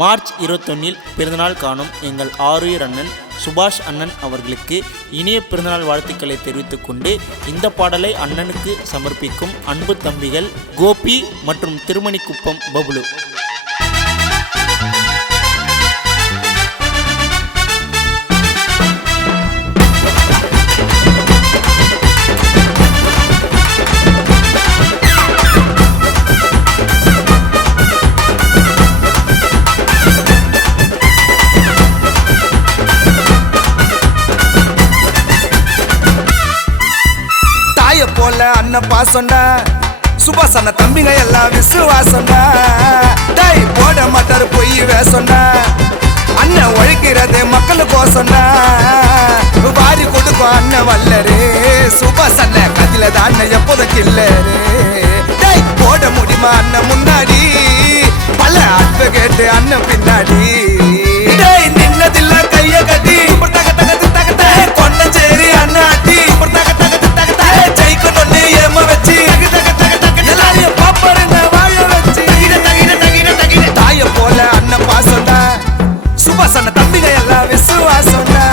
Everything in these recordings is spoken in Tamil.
மார்ச் 21 பிறந்தநாள் காணும் எங்கள் ஆருயிர் அண்ணன் சுபாஷ் அண்ணன் அவர்களுக்கு இனிய பிறந்தநாள் வாழ்த்துக்களை தெரிவித்துக் கொண்டு இந்த பாடலை அண்ணனுக்கு சமர்ப்பிக்கும் அன்பு தம்பிகள் கோபி மற்றும் திருமணிக்குப்பம் பபுலு. போல அண்ணன் பாசம்டா, சுபாஷ் அண்ணன் தம்பிங்க எல்லாம் விசுவாசம்டா. டை போட மாட்டாரு பொய் வேசம்டா, அண்ணன் உழைக்கிறது மக்களுக்கோசம்டா. வாரி கொடுக்கும் அண்ணன் வல்லரு, சுபாஷ் அண்ணன் கதில தான் அண்ணன் எப்போதும் கில்லரு. டை போட முடியுமா அண்ணன் முன்னாடி, பல அன்பு கேட்டு அண்ணன் பின்னாடி. டை நின்னதில்ல கைய கட்டி கொண்ட சேரி அண்ணன் அட்டி தம்பிங்க எல்லாம் விசுவாசம்டா.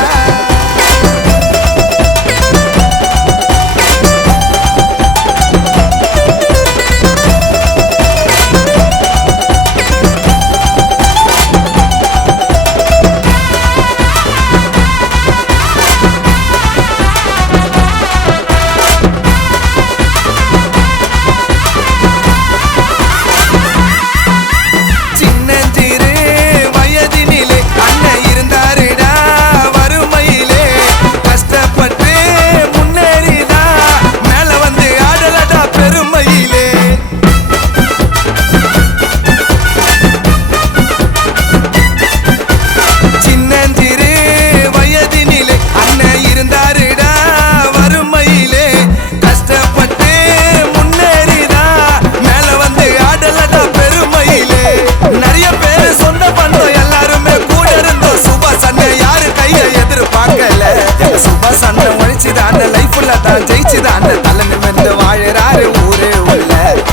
ஜெயிச்சுதான் தலை நிமிர்ந்து வாழறாரு ஊரே உள்ள.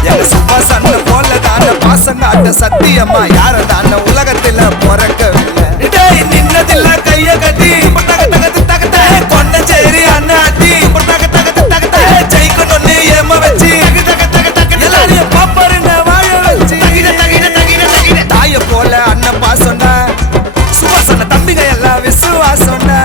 எங்க சுபாஷ் அண்ணன் போல தான பாசங்காட்ட சத்தியமா யார தான உலகத்துல பிறக்கவில்லை. நின்னதில்ல கைய கட்டி கொண்ட சேரி அண்ணன் அட்டி ஜெயிக்கணும்னு ஏம வச்சு எல்லாரையும் பாப்பருங்க வாழ வச்சு. தாய போல அண்ணன் பாசம்டா, சுபாஷ் அண்ணன் தம்பிங்க எல்லாம் விசுவாசம்டா.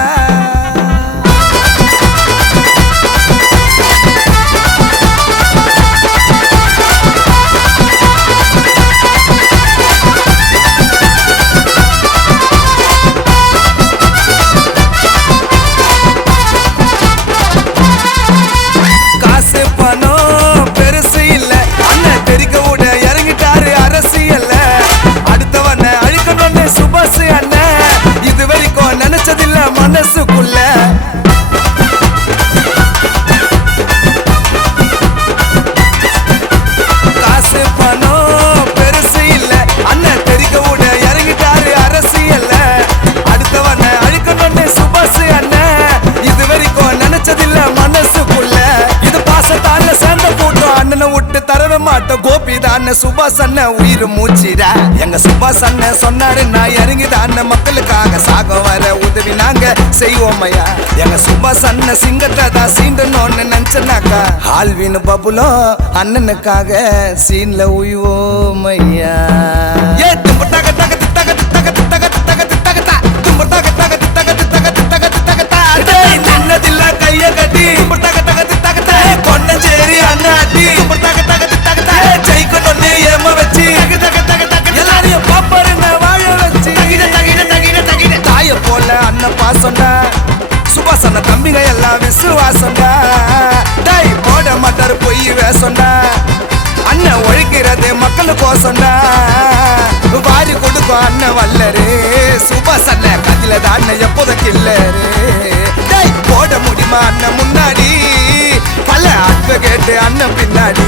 மனசுக்குள்ள காசு பணம் பெருசு இல்ல, அண்ணன் தெரிக்க விட இறங்கிட்டாரு அரசியல்ல. அடுத்தவன அழிக்கணும்னு சுபாஷ் அண்ணன் இது வரைக்கும் நினைச்சதில்ல மனசுக்குள்ள. இது பாசத்தால சேர்ந்த கூட்டம், அண்ணனை விட்டு தரவே மாட்டோம். கோபி தான் சுபாஷ் அண்ணன் உயிர் மூச்சிடா. எங்க சுபாஷ் அண்ணன் சொன்னாரு நான் இறங்கிதான் மக்களுக்காக சாக வர உதவி நாங்க செய்வோமையா. எங்க சுபாஷ் அண்ணன் சிங்கத்தை தான் சீண்டணும்னு நினைச்சனாக்கா ஆல்வின் பபுலோ அண்ணனுக்காக சீன்ல உய்வோமையா. நின்னதில்ல கைய கட்டி கொண்ட சேரி அண்ணன் அட்டி ஜெயிக்கணும்னு ஏம வச்சு எல்லாரையும் பாப்பருங்க வாழ வச்சு. தாய போல அண்ணன் பாசம்டா, சுபாஷ் அண்ணன் தம்பிங்க எல்லாம் விசுவாசம்டா. டை போட மாட்டாரு பொய் வேசம்டா, அண்ணன் உழைக்கிறது மக்களுக்கோசம்டா. வாரி கொடுக்கும் அண்ணன் வல்லரு, சுபாஷ் அண்ணன் கதில தான் அண்ணன் எப்போதும் கில்லரு. டை போட முடியுமா அண்ணன் முன்னாடி, பல அன்பு கேட்டு அண்ணன் பின்னாடி.